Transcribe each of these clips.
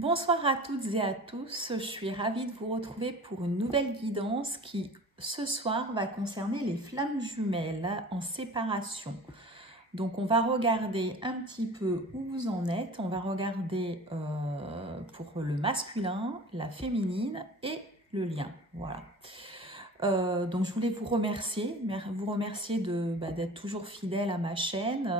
Bonsoir à toutes et à tous, je suis ravie de vous retrouver pour une nouvelle guidance qui ce soir va concerner les flammes jumelles en séparation. Donc on va regarder un petit peu où vous en êtes, on va regarder pour le masculin, la féminine et le lien. Voilà. Donc je voulais vous remercier d'être toujours fidèle à ma chaîne.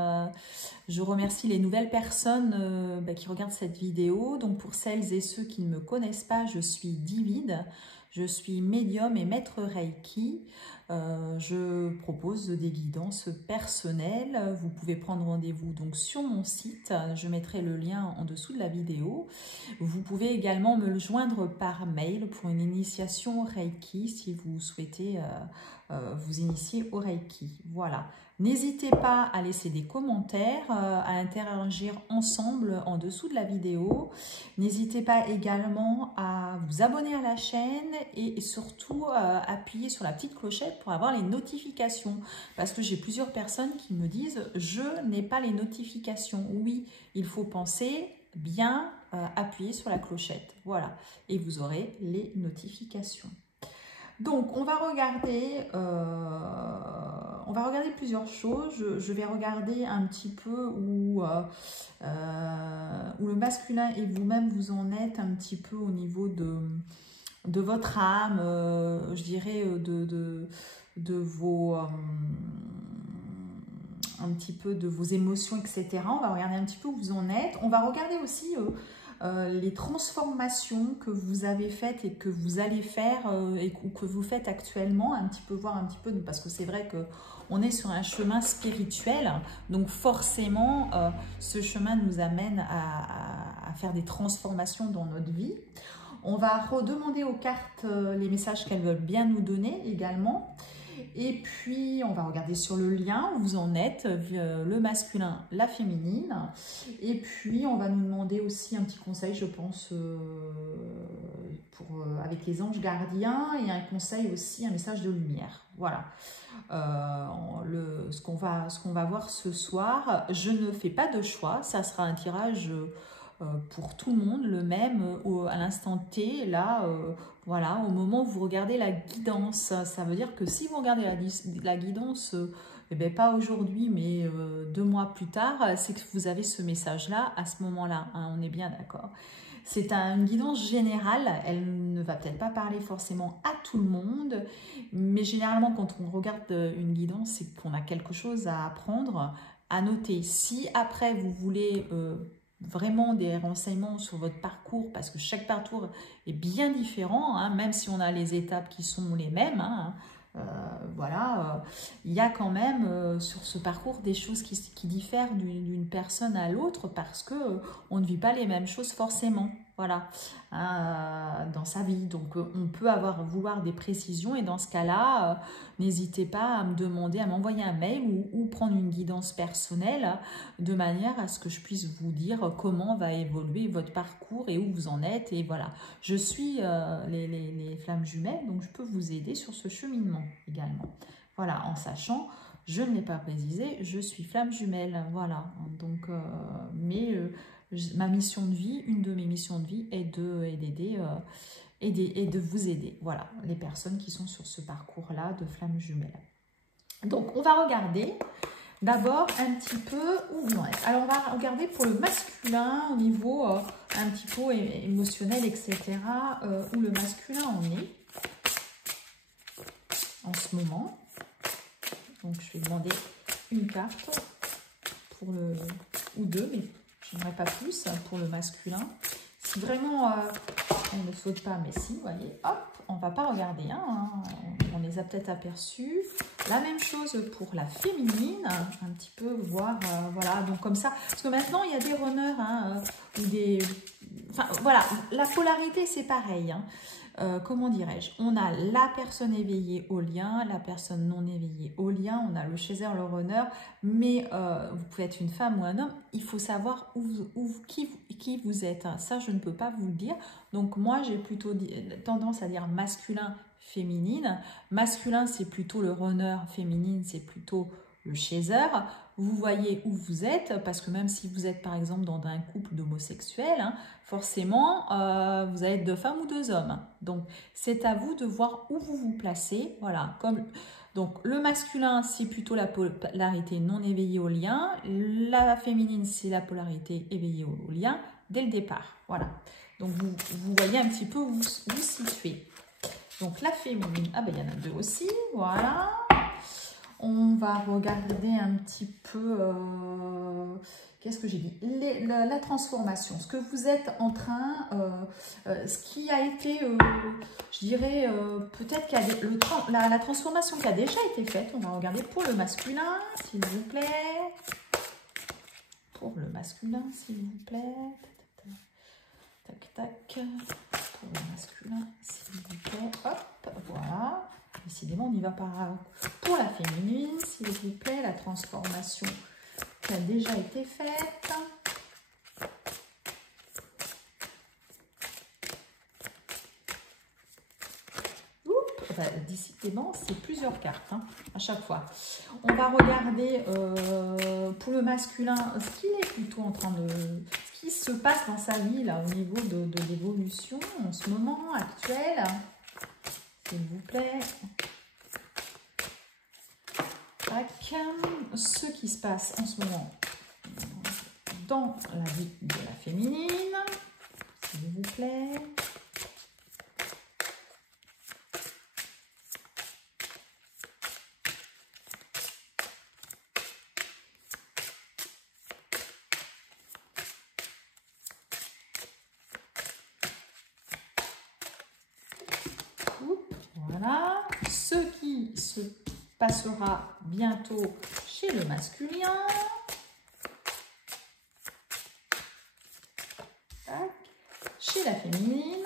Je remercie les nouvelles personnes qui regardent cette vidéo. Donc pour celles et ceux qui ne me connaissent pas, je suis Divide, je suis médium et maître Reiki. Je propose des guidances personnelles. Vous pouvez prendre rendez-vous donc sur mon site. Je mettrai le lien en dessous de la vidéo. Vous pouvez également me le joindre par mail pour une initiation Reiki si vous souhaitez vous initier au Reiki. Voilà. N'hésitez pas à laisser des commentaires, à interagir ensemble en dessous de la vidéo. N'hésitez pas également à vous abonner à la chaîne et surtout appuyer sur la petite clochette pour avoir les notifications. Parce que j'ai plusieurs personnes qui me disent « je n'ai pas les notifications ». Oui, il faut penser bien appuyer sur la clochette. Voilà, et vous aurez les notifications. Donc, on va regarder plusieurs choses. Je vais regarder un petit peu où le masculin et vous-même vous en êtes un petit peu au niveau de votre âme, je dirais de vos... un petit peu de vos émotions, etc. On va regarder un petit peu où vous en êtes. On va regarder aussi... les transformations que vous avez faites et que vous allez faire ou que vous faites actuellement, un petit peu voir un petit peu, parce que c'est vrai qu'on est sur un chemin spirituel, donc forcément ce chemin nous amène à faire des transformations dans notre vie. On va redemander aux cartes les messages qu'elles veulent bien nous donner également. Et puis, on va regarder sur le lien où vous en êtes, le masculin, la féminine. Et puis, on va nous demander aussi un petit conseil, je pense, avec les anges gardiens et un conseil aussi, un message de lumière. Voilà. Ce qu'on va voir ce soir, je ne fais pas de choix, ça sera un tirage pour tout le monde, le même à l'instant T, là, voilà, au moment où vous regardez la guidance. Ça veut dire que si vous regardez la guidance, eh bien, pas aujourd'hui, mais 2 mois plus tard, c'est que vous avez ce message-là à ce moment-là, hein, on est bien d'accord. C'est une guidance générale, elle ne va peut-être pas parler forcément à tout le monde, mais généralement quand on regarde une guidance, c'est qu'on a quelque chose à apprendre, à noter. Si après vous voulez vraiment des renseignements sur votre parcours, parce que chaque parcours est bien différent, hein, même si on a les étapes qui sont les mêmes, hein, voilà, il y a quand même sur ce parcours des choses qui diffèrent d'une personne à l'autre parce que on ne vit pas les mêmes choses forcément, voilà, dans sa vie. Donc on peut vouloir des précisions et dans ce cas-là, n'hésitez pas à me demander, à m'envoyer un mail ou prendre une guidance personnelle de manière à ce que je puisse vous dire comment va évoluer votre parcours et où vous en êtes. Et voilà, je suis les flammes jumelles, donc je peux vous aider sur ce cheminement également. Voilà, en sachant, je ne l'ai pas précisé, je suis flamme jumelle, voilà. Donc, ma mission de vie, une de mes missions de vie est d'aider et de vous aider, voilà, les personnes qui sont sur ce parcours-là de flamme jumelle. Donc, on va regarder d'abord un petit peu où vous en êtes. Alors, on va regarder pour le masculin au niveau un petit peu émotionnel, etc., où le masculin en est en ce moment. Donc, je vais demander une carte pour ou deux, mais je n'aimerais pas plus pour le masculin. Si vraiment on ne saute pas, mais si, vous voyez, hop, on ne va pas regarder, hein, on les a peut-être aperçus. La même chose pour la féminine, un petit peu voir, voilà, donc comme ça. Parce que maintenant, il y a des runners, hein, ou des... Enfin, voilà, la polarité, c'est pareil, hein. Comment dirais-je, on a la personne éveillée au lien, la personne non éveillée au lien, on a le chaser, le runner, mais vous pouvez être une femme ou un homme, il faut savoir qui vous êtes. Ça, je ne peux pas vous le dire. Donc moi, j'ai plutôt tendance à dire masculin, féminine. Masculin, c'est plutôt le runner, féminine, c'est plutôt le chaser, vous voyez où vous êtes, parce que même si vous êtes par exemple dans un couple d'homosexuels, hein, forcément vous allez être 2 femmes ou 2 hommes. Donc c'est à vous de voir où vous vous placez. Voilà, donc le masculin c'est plutôt la polarité non éveillée au lien, la féminine c'est la polarité éveillée au lien dès le départ. Voilà, donc vous voyez un petit peu où vous situez. Donc la féminine, ah ben il y en a 2 aussi, voilà. On va regarder un petit peu, qu'est-ce que j'ai dit, la transformation, ce que vous êtes en train, ce qui a été, je dirais, peut-être qu'il y a la transformation qui a déjà été faite. On va regarder pour le masculin, s'il vous plaît. Pour le masculin, s'il vous plaît. Tac, tac. Pour le masculin, s'il vous plaît. Hop, voilà. Décidément, on y va par pour la féminine, s'il vous plaît, la transformation qui a déjà été faite. Décidément, c'est plusieurs cartes hein, à chaque fois. On va regarder pour le masculin ce qu'il est plutôt en train de... Ce qui se passe dans sa vie là, au niveau de l'évolution en ce moment actuel. S'il vous plaît. Tac. Ce qui se passe en ce moment dans la vie de la féminine. S'il vous plaît. Voilà. Ce qui se passera bientôt chez le masculin. Tac. Chez la féminine.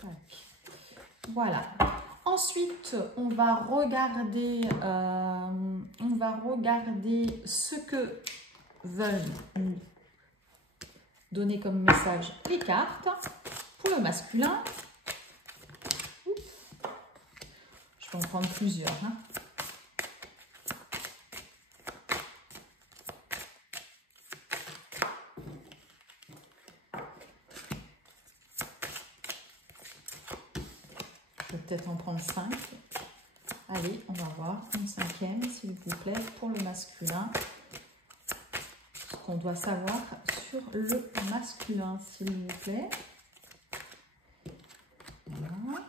Tac. Voilà. Ensuite, on va regarder ce que veulent nous donner comme message les cartes. Pour le masculin, je vais en prendre plusieurs. Hein. Je vais peut-être en prendre 5. Allez, on va voir une 5e, s'il vous plaît, pour le masculin. Ce qu'on doit savoir sur le masculin, s'il vous plaît. Voilà.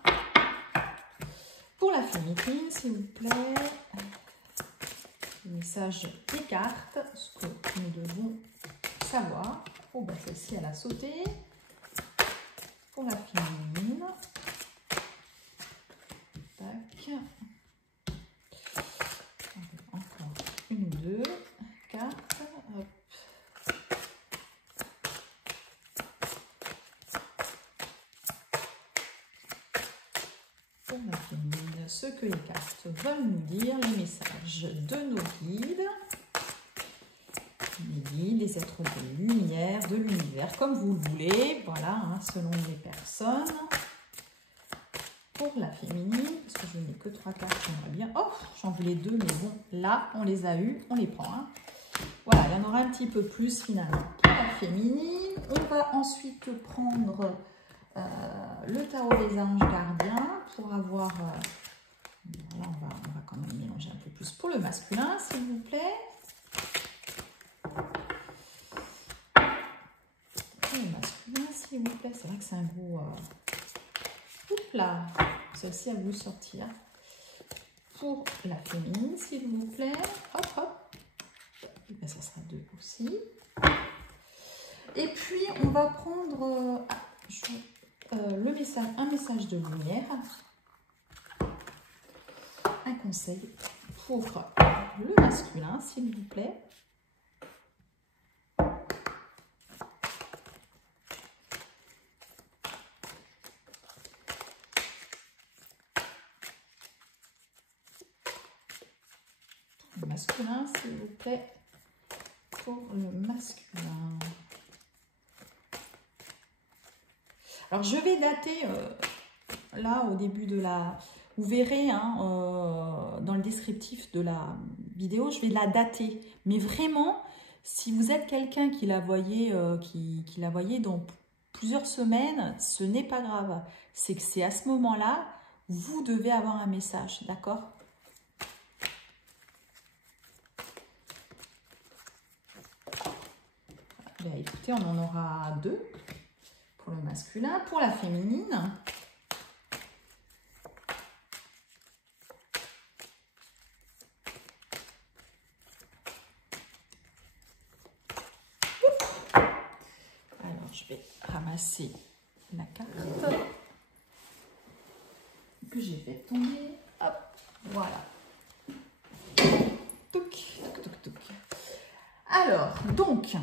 Pour la féminine, s'il vous plaît, le message des cartes, ce que nous devons savoir. Oh, ben celle-ci, elle a sauté. Pour la féminine. Tac. Encore une ou deux cartes. Hop. Pour la féminine, ce que les cartes veulent nous dire, les messages de nos guides. Les guides, les êtres de lumière, de l'univers, comme vous le voulez, voilà, hein, selon les personnes. Pour la féminine, parce que je n'ai que 3 cartes, j'aimerais bien. Oh, j'en voulais 2, mais bon, là, on les a eues, on les prend. Hein. Voilà, il y en aura un petit peu plus finalement. Pour la féminine, on va ensuite prendre le tarot des anges gardiens pour avoir. Voilà, on va quand même mélanger un peu plus. Pour le masculin, s'il vous plaît. Pour le masculin, s'il vous plaît. C'est vrai que c'est un gros. Oups là, celle-ci a voulu sortir. Pour la féminine, s'il vous plaît. Hop, hop. Et bien, ça sera 2 aussi. Et puis, on va prendre un message de lumière. Un conseil pour le masculin, s'il vous plaît. Masculin, s'il vous plaît, pour le masculin. Alors, je vais dater, là, au début de la... Vous verrez, hein, dans le descriptif de la vidéo, je vais la dater. Mais vraiment, si vous êtes quelqu'un qui la voyait, qui la voyait dans plusieurs semaines, ce n'est pas grave. C'est que c'est à ce moment-là, vous devez avoir un message, d'accord? Ben, écoutez, on en aura 2 pour le masculin. Pour la féminine, alors je vais ramasser la carte que j'ai fait tomber. Hop, voilà. Touc, touc, touc, touc. Alors, donc,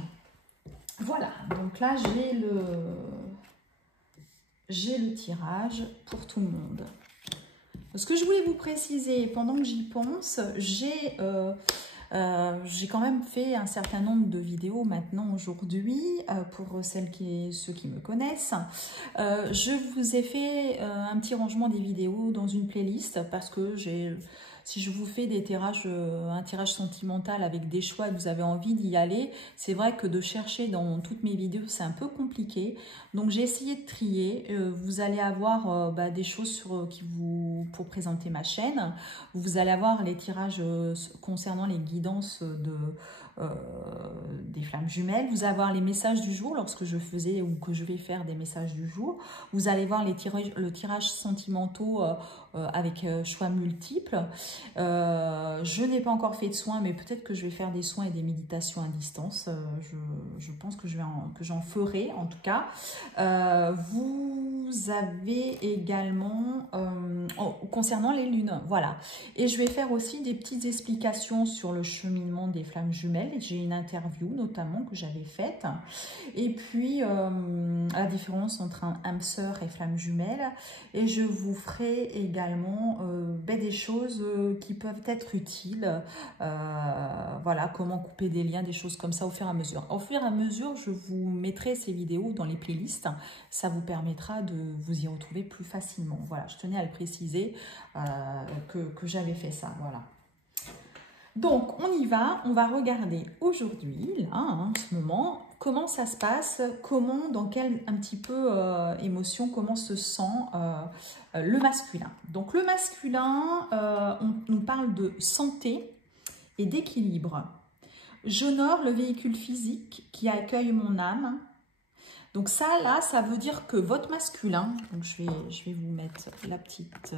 voilà. Donc là, j'ai le tirage pour tout le monde. Ce que je voulais vous préciser, pendant que j'y pense, j'ai quand même fait un certain nombre de vidéos maintenant aujourd'hui, pour ceux qui me connaissent. Je vous ai fait un petit rangement des vidéos dans une playlist parce que si je vous fais des tirages, un tirage sentimental avec des choix et que vous avez envie d'y aller, c'est vrai que de chercher dans toutes mes vidéos, c'est un peu compliqué. Donc, j'ai essayé de trier. Vous allez avoir des choses pour présenter ma chaîne. Vous allez avoir les tirages concernant les guidances des flammes jumelles. Vous allez avoir les messages du jour lorsque je faisais ou que je vais faire des messages du jour. Vous allez voir le tirage sentimentaux avec choix multiples. Je n'ai pas encore fait de soins, mais peut-être que je vais faire des soins et des méditations à distance. Je pense que j'en ferai en tout cas. Vous avez également concernant les lunes, voilà. Et je vais faire aussi des petites explications sur le cheminement des flammes jumelles. J'ai une interview notamment que j'avais faite. Et puis la différence entre un âme sœur et flamme jumelle. Et je vous ferai également des choses qui peuvent être utiles. Voilà, comment couper des liens, des choses comme ça au fur et à mesure. Au fur et à mesure, je vous mettrai ces vidéos dans les playlists. Ça vous permettra de vous y retrouver plus facilement. Voilà, je tenais à le préciser que j'avais fait ça. Voilà. Donc, on y va. On va regarder aujourd'hui, là, en ce moment, comment ça se passe, dans quelle un petit peu émotion, comment se sent le masculin. Donc, le masculin, on nous parle de santé et d'équilibre. J'honore le véhicule physique qui accueille mon âme. Donc ça, là, ça veut dire que votre masculin, donc je vais vous mettre la petite...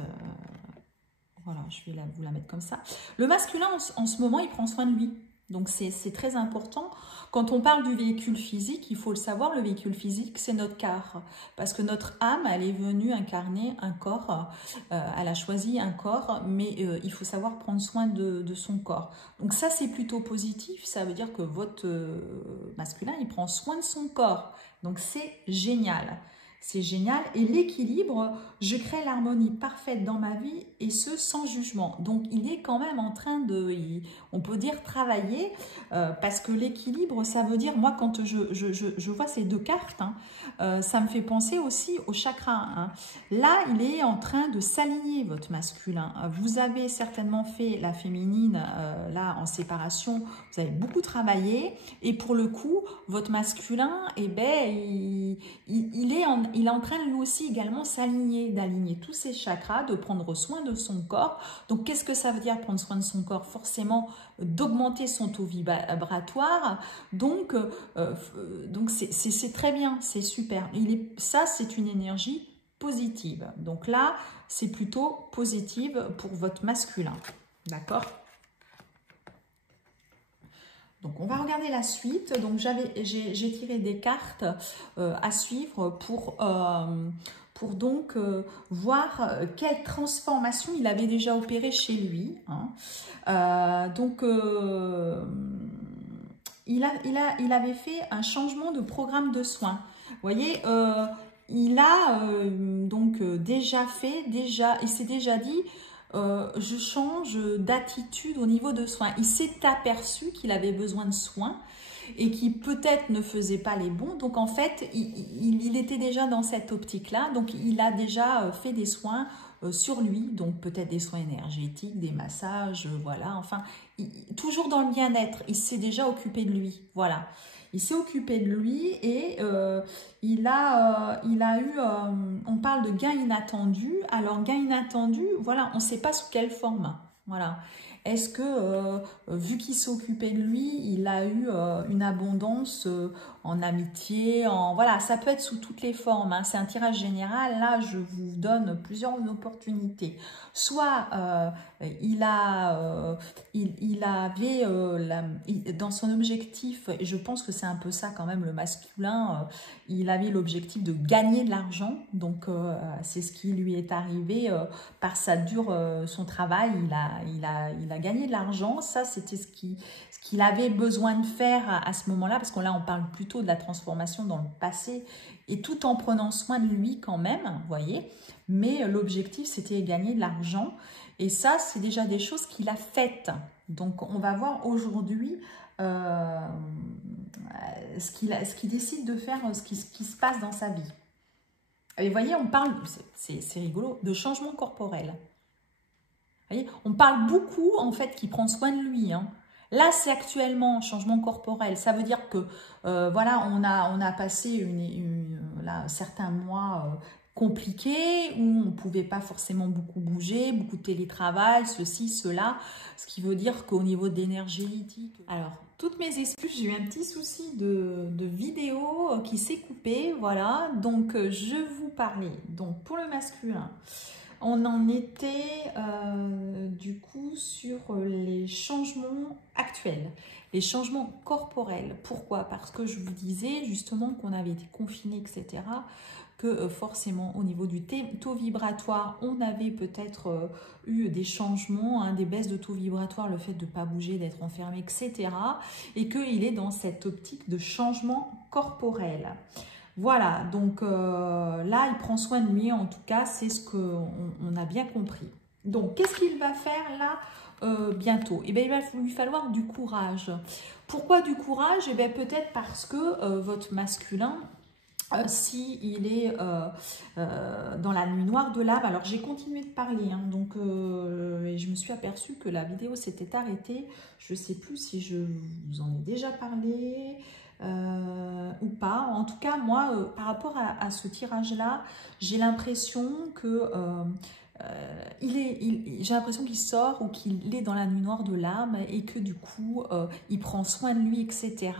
voilà, je vais vous la mettre comme ça. Le masculin, en ce moment, il prend soin de lui. Donc, c'est très important. Quand on parle du véhicule physique, il faut le savoir, le véhicule physique, c'est notre car. Parce que notre âme, elle est venue incarner un corps. Elle a choisi un corps, mais il faut savoir prendre soin de son corps. Donc, ça, c'est plutôt positif. Ça veut dire que votre masculin, il prend soin de son corps. Donc, c'est génial. C'est génial. Et l'équilibre, je crée l'harmonie parfaite dans ma vie et ce, sans jugement. Donc, il est quand même en train de, on peut dire, travailler parce que l'équilibre, ça veut dire, moi, quand je vois ces deux cartes, hein, ça me fait penser aussi au chakra. Hein. Là, il est en train de s'aligner, votre masculin. Vous avez certainement fait la féminine, là, en séparation. Vous avez beaucoup travaillé. Et pour le coup, votre masculin, eh ben, il est en train lui aussi également s'aligner, d'aligner tous ses chakras, de prendre soin de son corps. Donc, qu'est-ce que ça veut dire prendre soin de son corps? Forcément, d'augmenter son taux vibratoire. Donc c'est très bien, c'est super. Ça, c'est une énergie positive. Donc là, c'est plutôt positive pour votre masculin. D'accord ? Donc, on va regarder la suite. Donc, j'ai tiré des cartes à suivre pour donc voir quelle transformation il avait déjà opéré chez lui. Hein. Il avait fait un changement de programme de soins. Vous voyez, il a il s'est déjà dit... je change d'attitude au niveau de soins. Il s'est aperçu qu'il avait besoin de soins et qui peut-être ne faisait pas les bons. Donc en fait, il était déjà dans cette optique-là. Donc il a déjà fait des soins sur lui, donc peut-être des soins énergétiques, des massages, voilà. Enfin, toujours dans le bien-être. Il s'est déjà occupé de lui, voilà. Il s'est occupé de lui et il a eu, on parle de gain inattendu. Alors, gain inattendu, voilà, on ne sait pas sous quelle forme. Voilà. Est-ce que, vu qu'il s'est occupé de lui, il a eu une abondance en amitié, voilà, ça peut être sous toutes les formes. Hein. C'est un tirage général. Là, je vous donne plusieurs opportunités. Soit il avait dans son objectif, et je pense que c'est un peu ça quand même le masculin, il avait l'objectif de gagner de l'argent, donc c'est ce qui lui est arrivé par son travail, il a gagné de l'argent, ça c'était ce qu'il avait besoin de faire à ce moment-là, parce que là on parle plutôt de la transformation dans le passé, et tout en prenant soin de lui quand même, vous voyez, mais l'objectif c'était gagner de l'argent, et ça c'est déjà des choses qu'il a faites. Donc on va voir aujourd'hui ce qu'il décide de faire, ce qui se passe dans sa vie. Et vous voyez, on parle, c'est rigolo, de changement corporel. Vous voyez, on parle beaucoup en fait qu'il prend soin de lui. Hein. Là, c'est actuellement changement corporel. Ça veut dire que voilà, on a passé certains mois compliqués où on ne pouvait pas forcément beaucoup bouger, beaucoup de télétravail, ceci, cela. Ce qui veut dire qu'au niveau d'énergétique. Alors, toutes mes excuses, j'ai eu un petit souci de vidéo qui s'est coupé. Voilà, donc je vous parlais. Donc, pour le masculin. On en était du coup sur les changements actuels, les changements corporels. Pourquoi? Parce que je vous disais justement qu'on avait été confinés, etc. Que forcément au niveau du taux vibratoire, on avait peut-être eu des changements, hein, des baisses de taux vibratoire, le fait de ne pas bouger, d'être enfermé, etc. Et qu'il est dans cette optique de changement corporel. Voilà, donc là, il prend soin de lui, en tout cas, c'est ce qu'on a bien compris. Donc, qu'est-ce qu'il va faire là bientôt? Eh bien, il va lui falloir du courage. Pourquoi du courage? Eh bien, peut-être parce que votre masculin, s'il est dans la nuit noire de l'âme, alors j'ai continué de parler, hein, donc et je me suis aperçue que la vidéo s'était arrêtée. Je ne sais plus si je vous en ai déjà parlé. Ou pas. En tout cas, moi, par rapport à ce tirage-là, j'ai l'impression que j'ai l'impression qu'il sort ou qu'il est dans la nuit noire de l'âme et que du coup, il prend soin de lui, etc.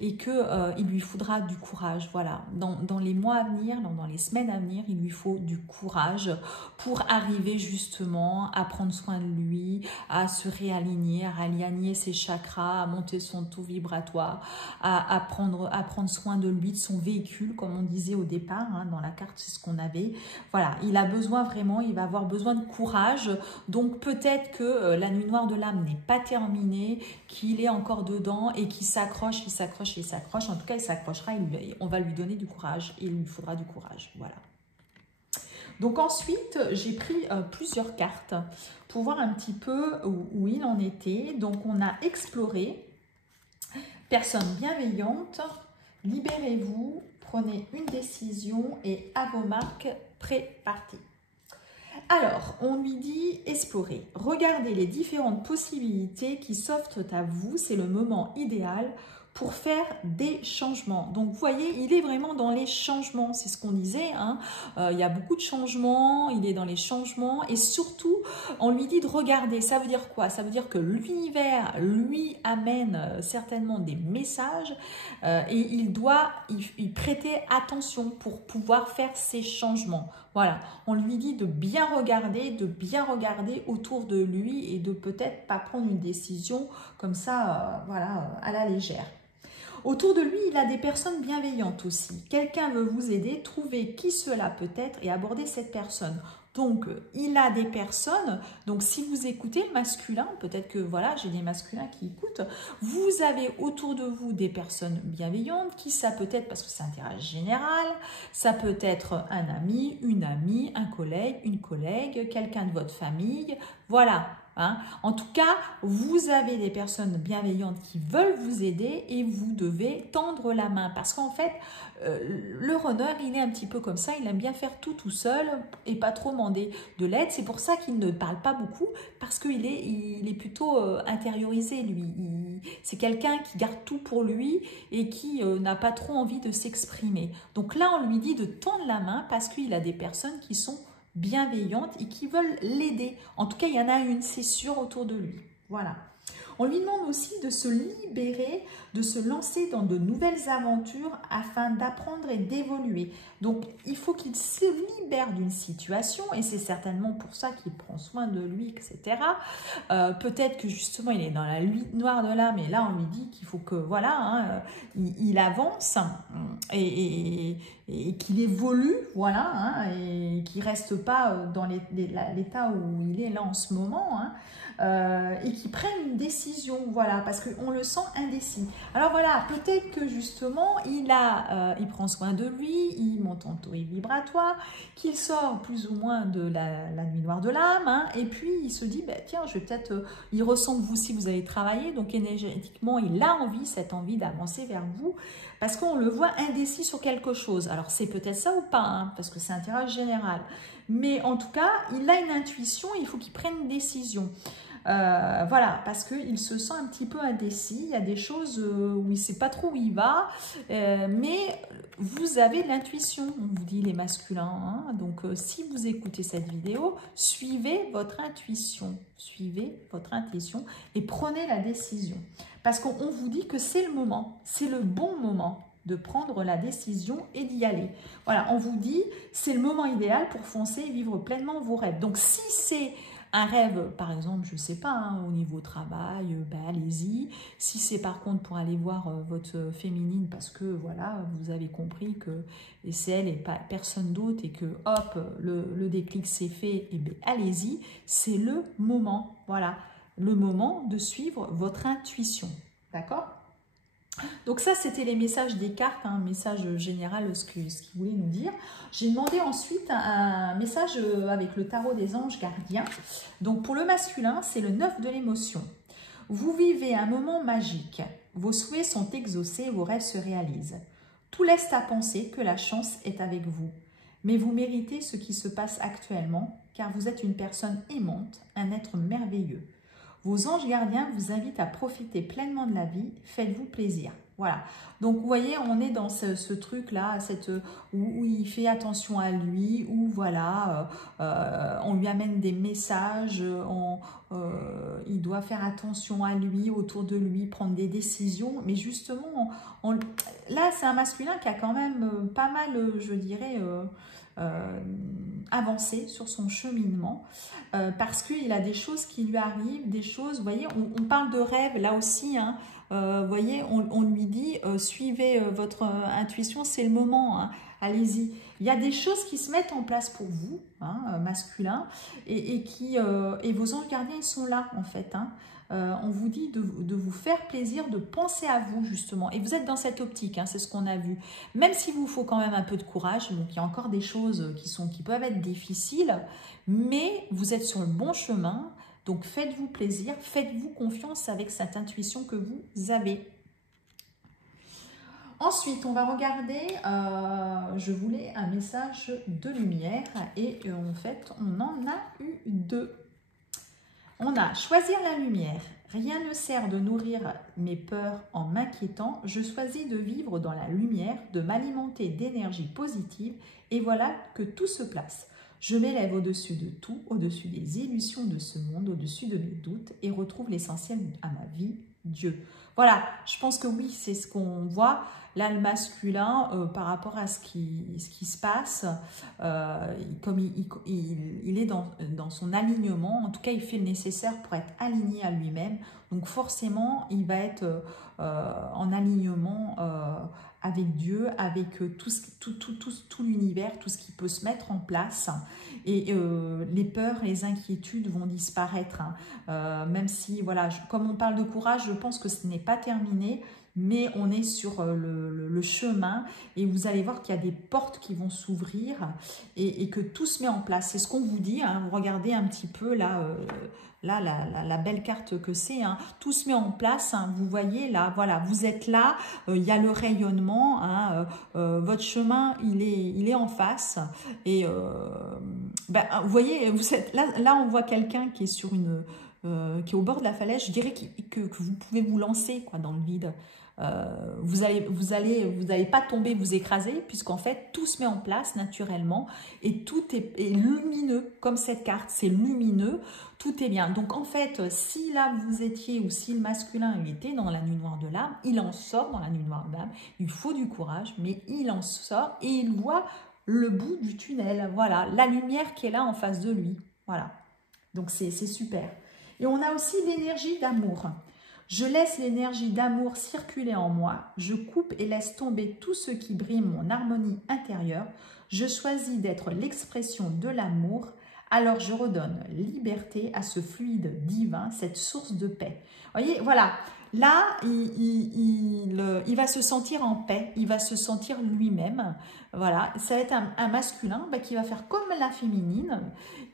Et qu'il lui faudra du courage. Voilà. Dans les mois à venir, dans les semaines à venir, il lui faut du courage pour arriver justement à prendre soin de lui, à se réaligner, à réaligner ses chakras, à monter son taux vibratoire, à prendre soin de lui, de son véhicule, comme on disait au départ, hein, dans la carte, c'est ce qu'on avait. Voilà, il a besoin vraiment, il va avoir besoin de courage. Donc peut-être que la nuit noire de l'âme n'est pas terminée, qu'il est encore dedans et qu'il s'accroche, il s'accroche, il s'accroche. En tout cas, il s'accrochera, on va lui donner du courage et il lui faudra du courage. Voilà. Donc ensuite, j'ai pris plusieurs cartes pour voir un petit peu où il en était. Donc on a exploré. Personne bienveillante, libérez-vous, prenez une décision et à vos marques, prêt, partez. Alors, on lui dit explorer, regardez les différentes possibilités qui s'offrent à vous, c'est le moment idéal pour faire des changements. Donc, vous voyez, il est vraiment dans les changements, c'est ce qu'on disait, hein. Il y a beaucoup de changements, il est dans les changements et surtout, on lui dit de regarder. Ça veut dire quoi? Ça veut dire que l'univers lui amène certainement des messages et il doit y prêter attention pour pouvoir faire ces changements. Voilà, on lui dit de bien regarder autour de lui et de peut-être pas prendre une décision comme ça, voilà, à la légère. Autour de lui, il a des personnes bienveillantes aussi. Quelqu'un veut vous aider, trouvez qui cela peut être et aborder cette personne. Donc, il a des personnes, donc si vous écoutez le masculin, peut-être que voilà, j'ai des masculins qui écoutent, vous avez autour de vous des personnes bienveillantes, qui ça peut être, parce que c'est un tirage général, ça peut être un ami, une amie, un collègue, une collègue, quelqu'un de votre famille, voilà. Hein. En tout cas, vous avez des personnes bienveillantes qui veulent vous aider et vous devez tendre la main. Parce qu'en fait, le runner, il est un petit peu comme ça, il aime bien faire tout seul et pas trop demander de l'aide. C'est pour ça qu'il ne parle pas beaucoup, parce qu'il est plutôt intériorisé, lui. C'est quelqu'un qui garde tout pour lui et qui n'a pas trop envie de s'exprimer. Donc là, on lui dit de tendre la main parce qu'il a des personnes qui sont bienveillantes et qui veulent l'aider. En tout cas, il y en a une, c'est sûr, autour de lui. Voilà. On lui demande aussi de se libérer, de se lancer dans de nouvelles aventures afin d'apprendre et d'évoluer. Donc, il faut qu'il se libère d'une situation et c'est certainement pour ça qu'il prend soin de lui, etc. Peut-être que justement, il est dans la nuit noire de l'âme et là, on lui dit qu'il faut que, voilà, hein, il avance et qu'il évolue, voilà, hein, et qu'il ne reste pas dans l'état où il est là en ce moment, hein. Et qui prennent une décision, voilà, parce qu'on le sent indécis. Alors voilà, peut-être que justement, il prend soin de lui, il monte en taux vibratoire, qu'il sort plus ou moins de la nuit noire de l'âme, hein, et puis il se dit, bah, tiens, je vais peut-être, il ressent que vous aussi, vous avez travaillé, donc énergétiquement, il a cette envie d'avancer vers vous, parce qu'on le voit indécis sur quelque chose. Alors c'est peut-être ça ou pas, hein, parce que c'est un tirage général. Mais en tout cas, il a une intuition, il faut qu'il prenne une décision. Voilà, parce qu'il se sent un petit peu indécis. Il y a des choses où il ne sait pas trop où il va, mais vous avez l'intuition, on vous dit les masculins. Hein, donc, si vous écoutez cette vidéo, suivez votre intuition. Suivez votre intuition et prenez la décision. Parce qu'on vous dit que c'est le moment, c'est le bon moment de prendre la décision et d'y aller. Voilà, on vous dit, c'est le moment idéal pour foncer et vivre pleinement vos rêves. Donc, si c'est un rêve, par exemple, je ne sais pas, hein, au niveau travail, ben, allez-y. Si c'est par contre pour aller voir votre féminine, parce que voilà, vous avez compris que c'est elle et pas personne d'autre et que hop, le déclic s'est fait, et ben, allez-y, c'est le moment, voilà, le moment de suivre votre intuition, d'accord ? Donc ça, c'était les messages des cartes, un message général, ce qu'il voulait nous dire. J'ai demandé ensuite un message avec le tarot des anges gardiens. Donc pour le masculin, c'est le 9 de l'émotion. Vous vivez un moment magique. Vos souhaits sont exaucés, vos rêves se réalisent. Tout laisse à penser que la chance est avec vous. Mais vous méritez ce qui se passe actuellement, car vous êtes une personne aimante, un être merveilleux. Vos anges gardiens vous invitent à profiter pleinement de la vie. Faites-vous plaisir. Voilà. Donc, vous voyez, on est dans ce truc-là, où il fait attention à lui, où voilà, on lui amène des messages, il doit faire attention à lui, autour de lui, prendre des décisions. Mais justement, là, c'est un masculin qui a quand même pas mal, je dirais, avancer sur son cheminement parce qu'il a des choses qui lui arrivent, des choses, vous voyez, on parle de rêve là aussi, hein, vous voyez, on lui dit suivez votre intuition, c'est le moment, hein, allez-y. Il y a des choses qui se mettent en place pour vous, hein, masculin, et vos anges gardiens, ils sont là en fait, hein. On vous dit de vous faire plaisir, de penser à vous justement. Et vous êtes dans cette optique, hein, c'est ce qu'on a vu. Même s'il vous faut quand même un peu de courage, donc il y a encore des choses qui peuvent être difficiles, mais vous êtes sur le bon chemin. Donc faites-vous plaisir, faites-vous confiance avec cette intuition que vous avez. Ensuite, on va regarder, je voulais un message de lumière et en fait, on en a eu deux. On a choisir la lumière. Rien ne sert de nourrir mes peurs en m'inquiétant. Je choisis de vivre dans la lumière, de m'alimenter d'énergie positive et voilà que tout se place. Je m'élève au-dessus de tout, au-dessus des illusions de ce monde, au-dessus de mes doutes et retrouve l'essentiel à ma vie, Dieu. Voilà, je pense que oui, c'est ce qu'on voit. Là, le masculin, par rapport à ce qui se passe, comme il est dans son alignement, en tout cas, il fait le nécessaire pour être aligné à lui-même. Donc, forcément, il va être en alignement avec Dieu, avec tout l'univers, tout ce qui peut se mettre en place. Et les peurs et les inquiétudes vont disparaître. Hein. Même si, voilà, comme on parle de courage, je pense que ce n'est pas terminé. mais on est sur le chemin et vous allez voir qu'il y a des portes qui vont s'ouvrir et que tout se met en place. C'est ce qu'on vous dit, hein. Vous regardez un petit peu là, la belle carte que c'est, hein. Tout se met en place, hein. Vous voyez là, voilà, vous êtes là, il y a le rayonnement, hein, votre chemin il est en face et vous voyez, vous êtes là on voit quelqu'un qui est sur qui est au bord de la falaise. Je dirais que vous pouvez vous lancer quoi, dans le vide. Vous allez pas tomber, vous écraser, puisqu'en fait tout se met en place naturellement et tout est lumineux, comme cette carte, c'est lumineux, tout est bien. Donc en fait, si là vous étiez, ou si le masculin il était dans la nuit noire de l'âme, il en sort dans la nuit noire de l'âme, il faut du courage, mais il en sort et il voit le bout du tunnel, voilà, la lumière qui est là en face de lui, voilà. Donc c'est super. Et on a aussi l'énergie d'amour. Je laisse l'énergie d'amour circuler en moi. Je coupe et laisse tomber tout ce qui brime mon harmonie intérieure. Je choisis d'être l'expression de l'amour. Alors je redonne liberté à ce fluide divin, cette source de paix. Vous voyez, voilà. Là, il va se sentir en paix, il va se sentir lui-même. Voilà, ça va être un masculin qui va faire comme la féminine,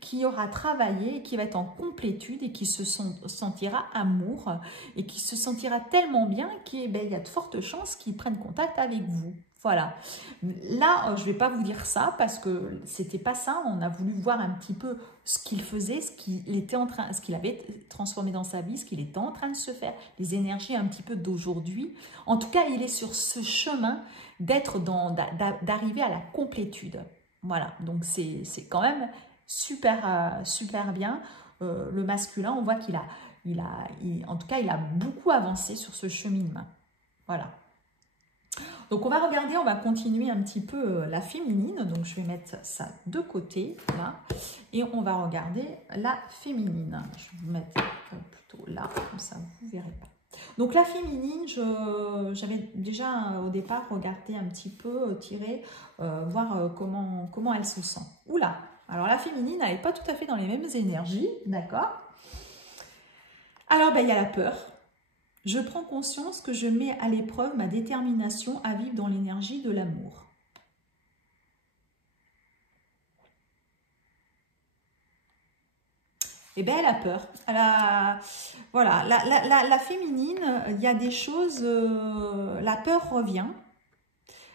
qui aura travaillé, qui va être en complétude et qui se sentira amour et qui se sentira tellement bien qu'il y a de fortes chances qu'il prenne contact avec vous. Voilà. Là, je ne vais pas vous dire ça parce que c'était pas ça. On a voulu voir un petit peu ce qu'il faisait, ce qu'il avait transformé dans sa vie, ce qu'il était en train de se faire, les énergies un petit peu d'aujourd'hui. En tout cas, il est sur ce chemin d'arriver à la complétude. Voilà. Donc, c'est quand même super, super bien. Le masculin, on voit en tout cas, il a beaucoup avancé sur ce cheminement. Voilà. Donc, on va regarder, on va continuer un petit peu la féminine. Donc, je vais mettre ça de côté, là. Et on va regarder la féminine. Je vais vous mettre plutôt là, comme ça, vous ne verrez pas. Donc, la féminine, j'avais déjà au départ regardé un petit peu, tiré, voir comment elle se sent. Oula! Alors, la féminine, elle n'est pas tout à fait dans les mêmes énergies, d'accord? Alors, il y a la peur. Je prends conscience que je mets à l'épreuve ma détermination à vivre dans l'énergie de l'amour. Eh bien, elle a peur. Voilà, la féminine, il y a des choses, la peur revient.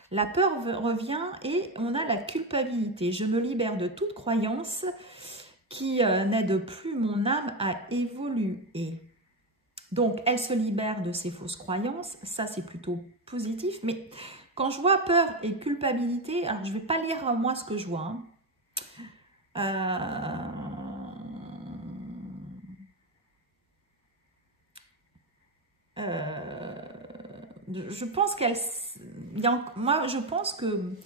La peur revient et on a la culpabilité. Je me libère de toute croyance qui n'aide plus mon âme à évoluer. Donc, elle se libère de ses fausses croyances. Ça, c'est plutôt positif. Mais quand je vois peur et culpabilité, alors je ne vais pas lire moi ce que je vois. Je pense moi, je pense qu'il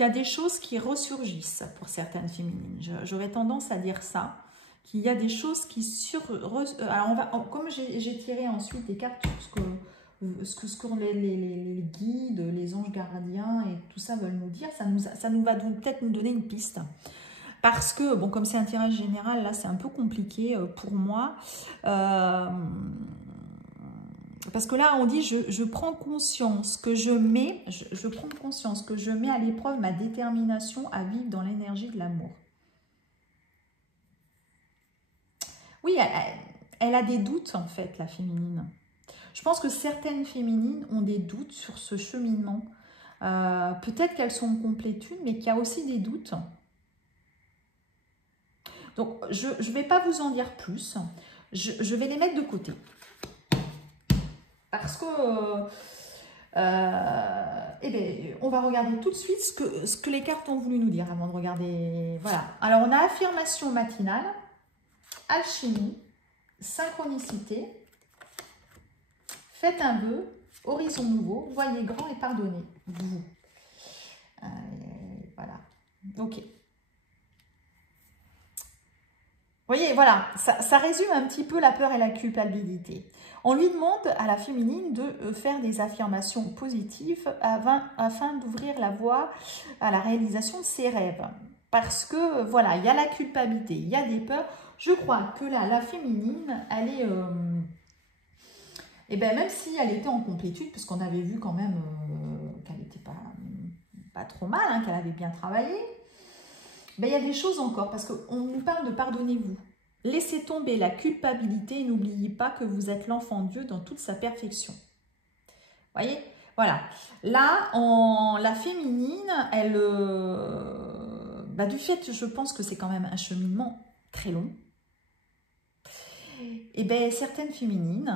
y a des choses qui ressurgissent pour certaines féminines. J'aurais tendance à dire ça. Qu'il y a des choses qui alors comme j'ai tiré ensuite des cartes sur ce que les guides, les anges gardiens et tout ça veulent nous dire, ça va peut-être nous donner une piste. Parce que, bon, comme c'est un tirage général, là, c'est un peu compliqué pour moi. Parce que là, on dit, je prends conscience que je mets à l'épreuve ma détermination à vivre dans l'énergie de l'amour. Oui, elle a des doutes, en fait, la féminine. Je pense que certaines féminines ont des doutes sur ce cheminement. Peut-être qu'elles sont en complétude, mais qu'il y a aussi des doutes. Donc, je ne vais pas vous en dire plus. Je vais les mettre de côté. Parce que, on va regarder tout de suite ce que les cartes ont voulu nous dire avant de regarder. Voilà. Alors, on a affirmation matinale, alchimie, synchronicité, faites un vœu, horizon nouveau, voyez grand et pardonnez. Vous. Voilà. Ok. Vous voyez, voilà, ça résume un petit peu la peur et la culpabilité. On lui demande à la féminine de faire des affirmations positives afin d'ouvrir la voie à la réalisation de ses rêves. Parce que, voilà, il y a la culpabilité, il y a des peurs. Je crois que là, la féminine, Et bien, même si elle était en complétude, puisqu'on avait vu quand même qu'elle n'était pas trop mal, hein, qu'elle avait bien travaillé, ben, il y a des choses encore, parce qu'on nous parle de pardonnez-vous. Laissez tomber la culpabilité et n'oubliez pas que vous êtes l'enfant de Dieu dans toute sa perfection. Voyez, voilà. Là, la féminine, elle, du fait, je pense que c'est quand même un cheminement très long. Et bien, certaines féminines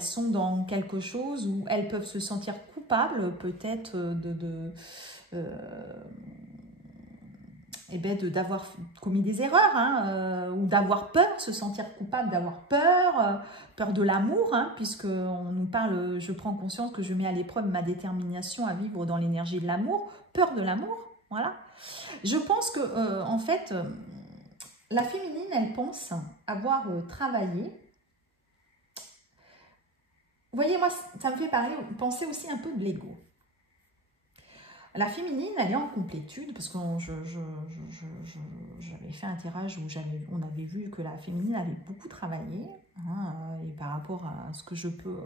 sont dans quelque chose où elles peuvent se sentir coupables, peut-être d'avoir commis des erreurs, ou d'avoir peur, se sentir coupable, d'avoir peur, peur de l'amour, puisqu'on nous parle, je prends conscience que je mets à l'épreuve ma détermination à vivre dans l'énergie de l'amour, peur de l'amour, voilà. Je pense que, en fait, la féminine, elle pense avoir travaillé. Vous voyez, moi, ça me fait penser aussi un peu de l'ego. La féminine, elle est en complétude, parce que j'avais fait un tirage où on avait vu que la féminine avait beaucoup travaillé, et par rapport à ce que je peux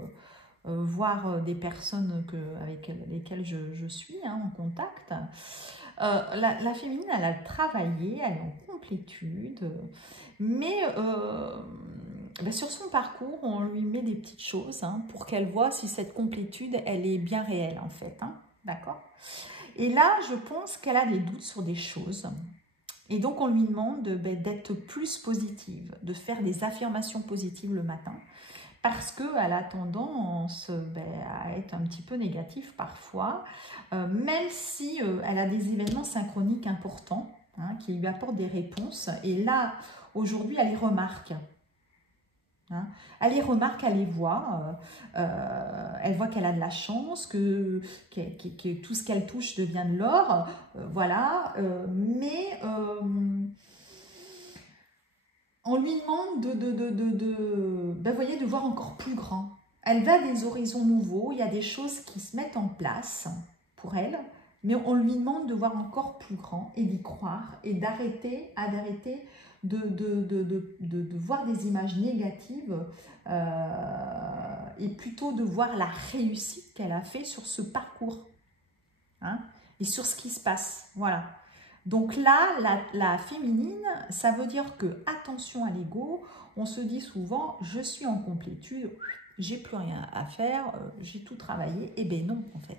voir des personnes avec lesquelles je suis en contact, la féminine, elle a travaillé, elle est en complétude, mais sur son parcours, on lui met des petites choses pour qu'elle voit si cette complétude, elle est bien réelle en fait, d'accord ? Et là, je pense qu'elle a des doutes sur des choses. Et donc, on lui demande d'être plus positive, de faire des affirmations positives le matin, parce qu'elle a tendance à être un petit peu négative parfois, même si elle a des événements synchroniques importants qui lui apportent des réponses. Et là, aujourd'hui, elle les remarque. Elle les remarque, elle les voit, elle voit qu'elle a de la chance, que tout ce qu'elle touche devient de l'or, voilà, mais on lui demande de voir encore plus grand. Elle va à des horizons nouveaux, il y a des choses qui se mettent en place pour elle, mais on lui demande de voir encore plus grand et d'y croire et d'arrêter de voir des images négatives et plutôt de voir la réussite qu'elle a fait sur ce parcours et sur ce qui se passe. Voilà. Donc là, la féminine, ça veut dire que attention à l'ego. On se dit souvent, je suis en complétude, j'ai plus rien à faire, j'ai tout travaillé. Eh bien non, en fait.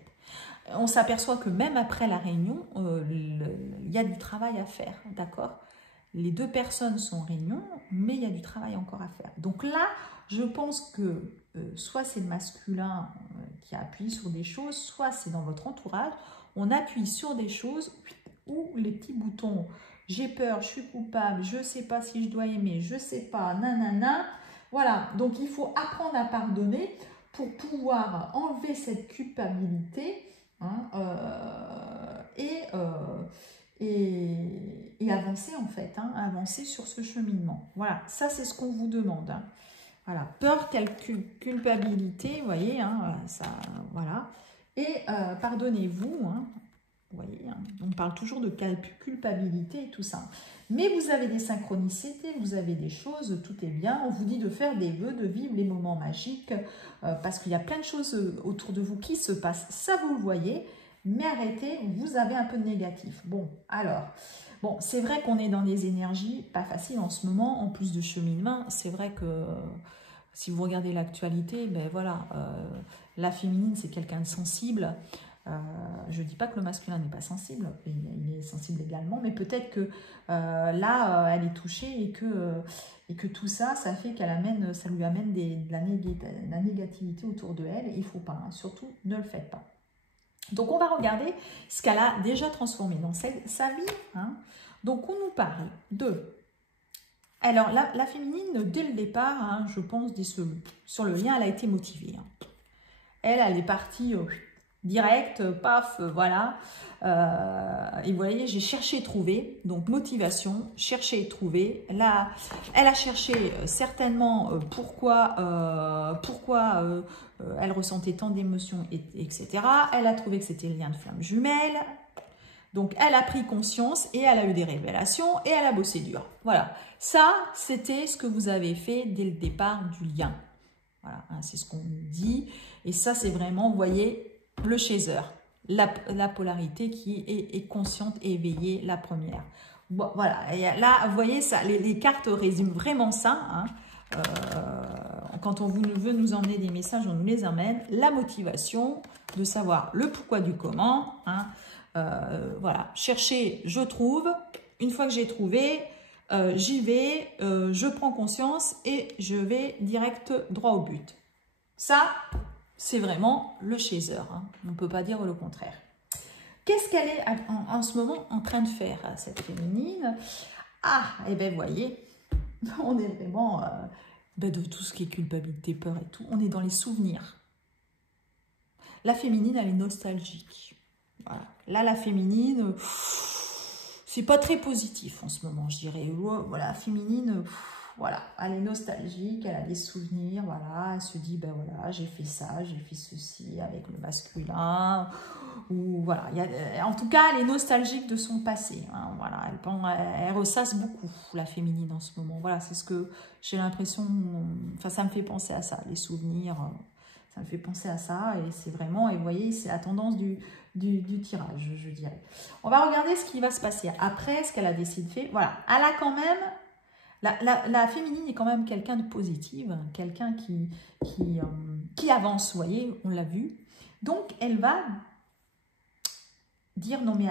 On s'aperçoit que même après la réunion, il y a du travail à faire, d'accord ? Les deux personnes sont en réunion, mais il y a du travail encore à faire. Donc là, je pense que soit c'est le masculin qui appuie sur des choses, soit c'est dans votre entourage, on appuie sur des choses où les petits boutons « j'ai peur, je suis coupable, je ne sais pas si je dois aimer, je ne sais pas, nanana ». Voilà, donc il faut apprendre à pardonner pour pouvoir enlever cette culpabilité et avancer en fait, avancer sur ce cheminement. Voilà, ça c'est ce qu'on vous demande. Voilà, peur, culpabilité, vous voyez, ça, voilà. Et pardonnez-vous, vous voyez, on parle toujours de culpabilité et tout ça. Mais vous avez des synchronicités, vous avez des choses, tout est bien. On vous dit de faire des vœux, de vivre les moments magiques, parce qu'il y a plein de choses autour de vous qui se passent. Ça, vous le voyez. Mais arrêtez, vous avez un peu de négatif. Bon, alors, c'est vrai qu'on est dans des énergies pas faciles en ce moment, en plus de cheminement. C'est vrai que si vous regardez l'actualité, la féminine, c'est quelqu'un de sensible. Je ne dis pas que le masculin n'est pas sensible, il est sensible également, mais peut-être que là, elle est touchée et que tout ça, ça fait ça lui amène de la négativité autour de elle. Il ne faut pas, surtout, ne le faites pas. Donc, on va regarder ce qu'elle a déjà transformé dans sa vie. Donc, on nous parle de... Alors, la féminine, dès le départ, je pense, sur le lien, elle a été motivée. Elle est partie direct, paf, voilà. Et vous voyez, j'ai cherché et trouvé. Donc, motivation, chercher et trouver. Là, elle a cherché certainement pourquoi elle ressentait tant d'émotions, etc. Elle a trouvé que c'était le lien de flamme jumelle. Donc, elle a pris conscience et elle a eu des révélations et elle a bossé dur. Voilà. Ça, c'était ce que vous avez fait dès le départ du lien. Voilà, hein, c'est ce qu'on nous dit. Et ça, c'est vraiment, vous voyez, le chaser. La polarité qui est consciente et éveillée, la première. Bon, voilà, et là, vous voyez, ça, les cartes résument vraiment ça. Hein. Quand on veut nous emmener des messages, on nous les emmène. La motivation, de savoir le pourquoi du comment. Hein. Voilà, chercher, je trouve. Une fois que j'ai trouvé, j'y vais, je prends conscience et je vais direct droit au but. Ça, c'est vraiment le chaser. Hein. On ne peut pas dire le contraire. Qu'est-ce qu'elle est en ce moment en train de faire, cette féminine? Ah, et bien, vous voyez, on est vraiment de tout ce qui est culpabilité, peur et tout. On est dans les souvenirs. La féminine, elle est nostalgique. Voilà. Là, la féminine, c'est pas très positif en ce moment, je dirais. Voilà, la féminine, voilà, elle est nostalgique, elle a des souvenirs, voilà, elle se dit, ben voilà, j'ai fait ça, j'ai fait ceci avec le masculin, ou voilà, en tout cas, elle est nostalgique de son passé, hein, voilà, elle ressasse beaucoup, la féminine en ce moment, voilà, c'est ce que j'ai l'impression, enfin, ça me fait penser à ça, les souvenirs, ça me fait penser à ça, et c'est vraiment, et vous voyez, c'est la tendance du tirage, je dirais. On va regarder ce qui va se passer après, ce qu'elle a décidé de faire, voilà, elle a quand même... La féminine est quand même quelqu'un de positif, quelqu'un qui avance, vous voyez, on l'a vu. Donc, elle va dire, non mais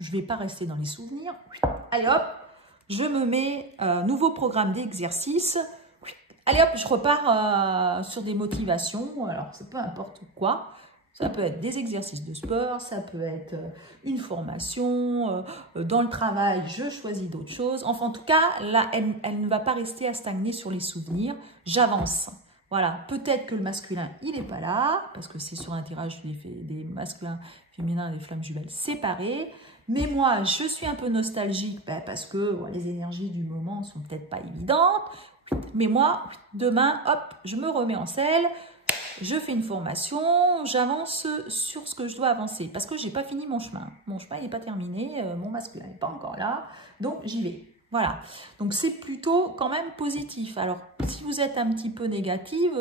je ne vais pas rester dans les souvenirs. Allez hop, je me mets nouveau programme d'exercice. Allez hop, je repars sur des motivations. Alors, c'est peu importe quoi. Ça peut être des exercices de sport, ça peut être une formation, dans le travail, je choisis d'autres choses. Enfin, en tout cas, là, elle ne va pas rester à stagner sur les souvenirs. J'avance. Voilà, peut-être que le masculin, il n'est pas là, parce que c'est sur un tirage des masculins, féminins et des flammes jumelles séparées. Mais moi, je suis un peu nostalgique, parce que les énergies du moment ne sont peut-être pas évidentes. Mais moi, demain, hop, je me remets en selle. Je fais une formation, j'avance sur ce que je dois avancer parce que je n'ai pas fini mon chemin. Mon chemin n'est pas terminé, mon masculin n'est pas encore là, donc j'y vais. Voilà, donc c'est plutôt quand même positif. Alors, si vous êtes un petit peu négative,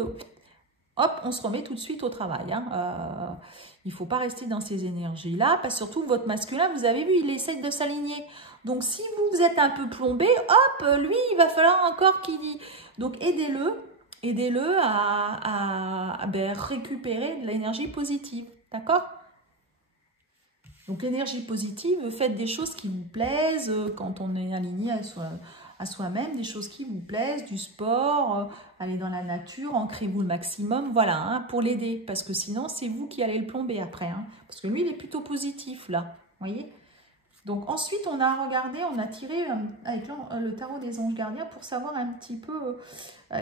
hop, on se remet tout de suite au travail. Hein. Il ne faut pas rester dans ces énergies-là, parce que surtout votre masculin, vous avez vu, il essaie de s'aligner. Donc, si vous êtes un peu plombé, hop, lui, il va falloir encore qu'il y... Donc, aidez-le à récupérer de l'énergie positive, d'accord? Donc, l'énergie positive, faites des choses qui vous plaisent quand on est aligné à soi-même, des choses qui vous plaisent, du sport, allez dans la nature, ancrez-vous le maximum, voilà, hein, pour l'aider, parce que sinon, c'est vous qui allez le plomber après, hein, parce que lui, il est plutôt positif, là, vous voyez? Donc ensuite, on a regardé, on a tiré avec le tarot des anges gardiens pour savoir un petit peu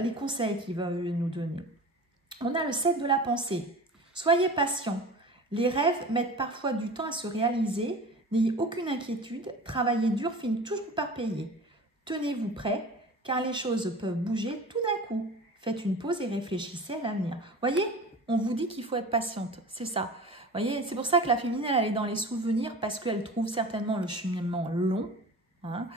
les conseils qu'il va nous donner. On a le 7 de la pensée. Soyez patient. Les rêves mettent parfois du temps à se réaliser. N'ayez aucune inquiétude. Travaillez dur finit toujours par payer. Tenez-vous prêt, car les choses peuvent bouger tout d'un coup. Faites une pause et réfléchissez à l'avenir. Voyez, on vous dit qu'il faut être patiente, c'est ça. Voyez, c'est pour ça que la féminine, elle est dans les souvenirs, parce qu'elle trouve certainement le cheminement long. Hein,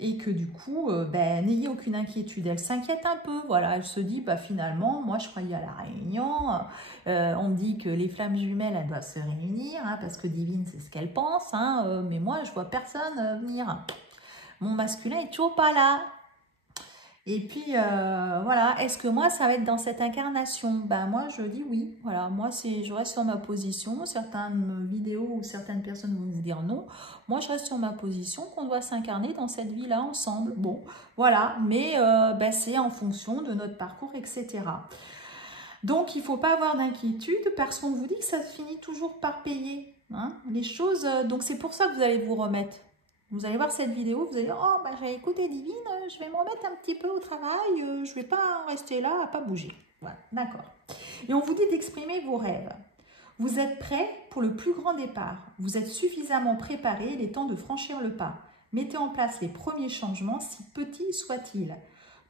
et que du coup, n'ayez aucune inquiétude. Elle s'inquiète un peu, voilà, elle se dit, finalement, moi je croyais à la réunion, on me dit que les flammes jumelles, elles doivent se réunir, hein, parce que Divine, c'est ce qu'elle pense, hein, mais moi, je vois personne venir. Mon masculin est toujours pas là. Et puis, voilà, est-ce que moi, ça va être dans cette incarnation? Moi, je dis oui. Voilà, moi, je reste sur ma position. Certaines vidéos ou certaines personnes vont vous dire non. Moi, je reste sur ma position qu'on doit s'incarner dans cette vie-là ensemble. Bon, voilà, mais c'est en fonction de notre parcours, etc. Donc, il ne faut pas avoir d'inquiétude parce qu'on vous dit que ça finit toujours par payer. Hein, les choses, donc c'est pour ça que vous allez vous remettre. Vous allez voir cette vidéo, vous allez dire, oh, j'ai écouté Divine, je vais me remettre un petit peu au travail, je ne vais pas rester là à ne pas bouger. Voilà, d'accord. Et on vous dit d'exprimer vos rêves. Vous êtes prêt pour le plus grand départ. Vous êtes suffisamment préparé, il est temps de franchir le pas. Mettez en place les premiers changements, si petits soient-ils.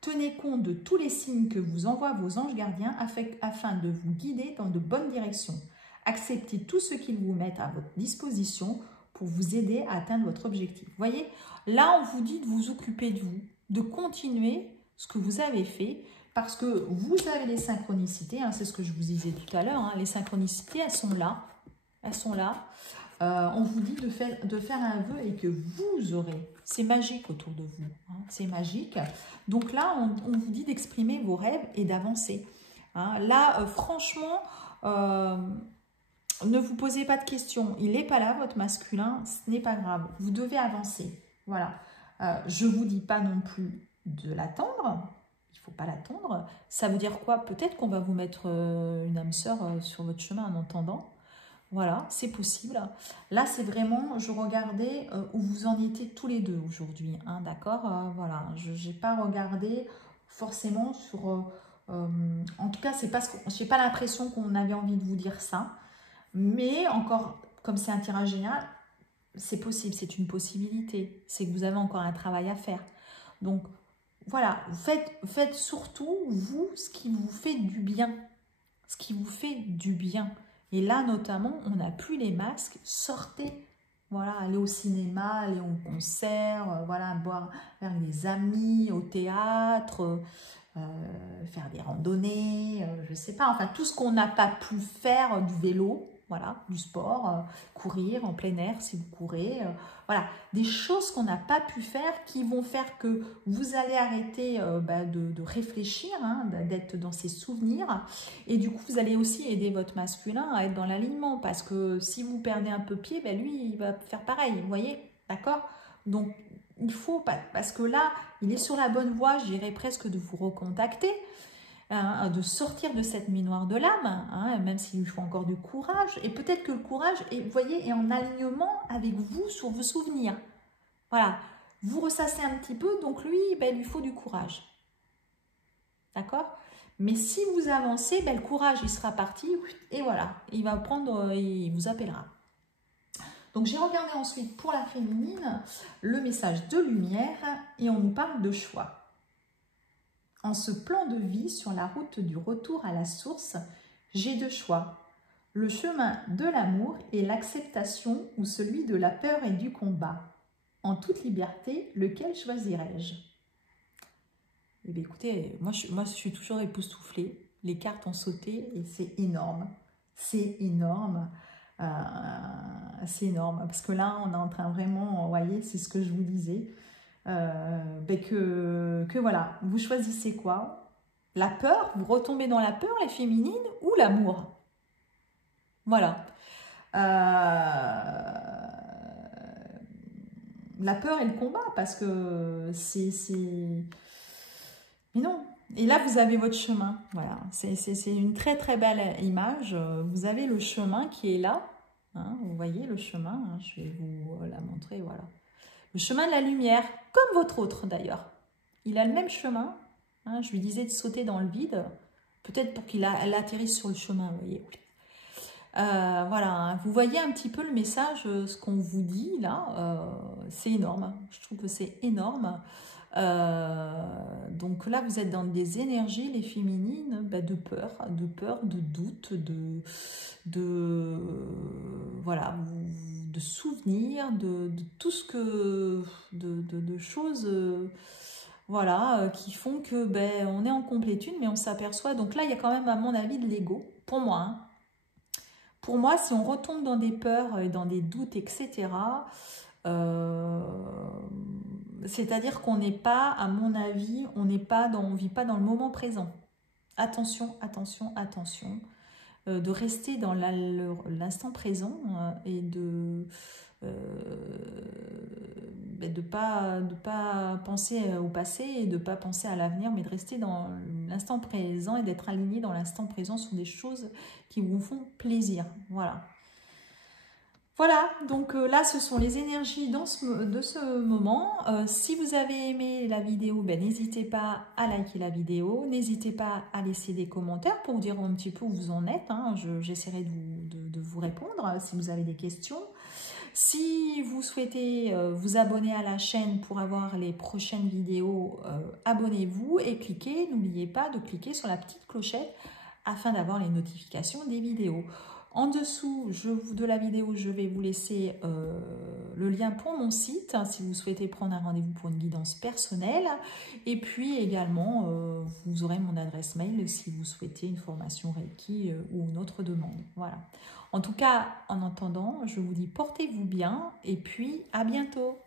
Tenez compte de tous les signes que vous envoient vos anges gardiens afin de vous guider dans de bonnes directions. Acceptez tout ce qu'ils vous mettent à votre disposition pour vous aider à atteindre votre objectif. Vous voyez, là, on vous dit de vous occuper de vous, de continuer ce que vous avez fait, parce que vous avez les synchronicités, hein, c'est ce que je vous disais tout à l'heure, hein, les synchronicités, elles sont là. Elles sont là. On vous dit de faire un vœu et que vous aurez. C'est magique autour de vous. Hein, c'est magique. Donc là, on vous dit d'exprimer vos rêves et d'avancer. Hein, là, franchement, ne vous posez pas de questions. Il n'est pas là, votre masculin. Ce n'est pas grave. Vous devez avancer. Voilà. Je ne vous dis pas non plus de l'attendre. Il ne faut pas l'attendre. Ça veut dire quoi? Peut-être qu'on va vous mettre une âme sœur sur votre chemin en entendant. Voilà, c'est possible. Là, c'est vraiment, je regardais où vous en étiez tous les deux aujourd'hui. Hein, d'accord, voilà, je n'ai pas regardé forcément sur... en tout cas, c'est parce que je n'ai pas l'impression qu'on avait envie de vous dire ça. Mais encore, comme c'est un tirage général, c'est possible, c'est une possibilité. C'est que vous avez encore un travail à faire. Donc, voilà, faites surtout, vous, ce qui vous fait du bien. Ce qui vous fait du bien. Et là, notamment, on n'a plus les masques. Sortez, voilà, allez au cinéma, allez au concert, voilà, boire avec des amis, au théâtre, faire des randonnées, je ne sais pas. Enfin, tout ce qu'on n'a pas pu faire, du vélo, voilà, du sport, courir en plein air si vous courez. Voilà, des choses qu'on n'a pas pu faire qui vont faire que vous allez arrêter de réfléchir, hein, d'être dans ces souvenirs. Et du coup, vous allez aussi aider votre masculin à être dans l'alignement. Parce que si vous perdez un peu pied, ben lui, il va faire pareil, vous voyez, d'accord? Donc, il faut, parce que là, il est sur la bonne voie, je dirais presque de vous recontacter. Hein, de sortir de cette nuit noire de l'âme, hein, même s'il lui faut encore du courage. Et peut-être que le courage, vous voyez, est en alignement avec vous sur vos souvenirs. Voilà, vous ressassez un petit peu, donc lui, ben, il lui faut du courage. D'accord? Mais si vous avancez, ben, le courage, il sera parti, et voilà, il va prendre, il vous appellera. Donc, j'ai regardé ensuite pour la féminine, le message de lumière, et on nous parle de choix. En ce plan de vie sur la route du retour à la source, j'ai deux choix. Le chemin de l'amour et l'acceptation ou celui de la peur et du combat. En toute liberté, lequel choisirais-je? Eh bien, écoutez, moi je suis toujours époustouflée. Les cartes ont sauté et c'est énorme. C'est énorme. C'est énorme. Parce que là, on est en train vraiment, vous voyez, c'est ce que je vous disais. Que voilà, vous choisissez quoi? La peur, vous retombez dans la peur, les féminines, ou l'amour? Voilà. La peur et le combat, parce que c'est... Mais non. Et là, vous avez votre chemin. Voilà. C'est une très très belle image. Vous avez le chemin qui est là. Hein, vous voyez le chemin. Hein, je vais vous la montrer. Voilà. Le chemin de la lumière, comme votre autre d'ailleurs. Il a le même chemin. Hein, je lui disais de sauter dans le vide. Peut-être pour qu'il atterrisse sur le chemin, vous voyez. Voilà, hein, vous voyez un petit peu le message, ce qu'on vous dit là. C'est énorme. Je trouve que c'est énorme. Donc là, vous êtes dans des énergies, les féminines, de peur, de doute, voilà, de souvenirs, de tout ce que, de choses, voilà, qui font que on est en complétude, mais on s'aperçoit. Donc là, il y a quand même, à mon avis, de l'ego, pour moi. Hein. Pour moi, si on retombe dans des peurs et dans des doutes, etc., c'est-à-dire qu'on n'est pas, à mon avis, on vit pas dans le moment présent. Attention, attention, attention. De rester dans l'instant présent et de pas penser au passé et de pas penser à l'avenir, mais de rester dans l'instant présent et d'être aligné dans l'instant présent sur des choses qui vous font plaisir. Voilà. Voilà, donc là, ce sont les énergies de ce moment. Si vous avez aimé la vidéo, n'hésitez pas à liker la vidéo. N'hésitez pas à laisser des commentaires pour dire un petit peu où vous en êtes. Hein. J'essaierai de vous répondre si vous avez des questions. Si vous souhaitez vous abonner à la chaîne pour avoir les prochaines vidéos, abonnez-vous et cliquez. N'oubliez pas de cliquer sur la petite clochette afin d'avoir les notifications des vidéos. En dessous de la vidéo, je vais vous laisser le lien pour mon site, hein, si vous souhaitez prendre un rendez-vous pour une guidance personnelle. Et puis également, vous aurez mon adresse mail si vous souhaitez une formation Reiki ou une autre demande. Voilà. En tout cas, en attendant, je vous dis portez-vous bien et puis à bientôt.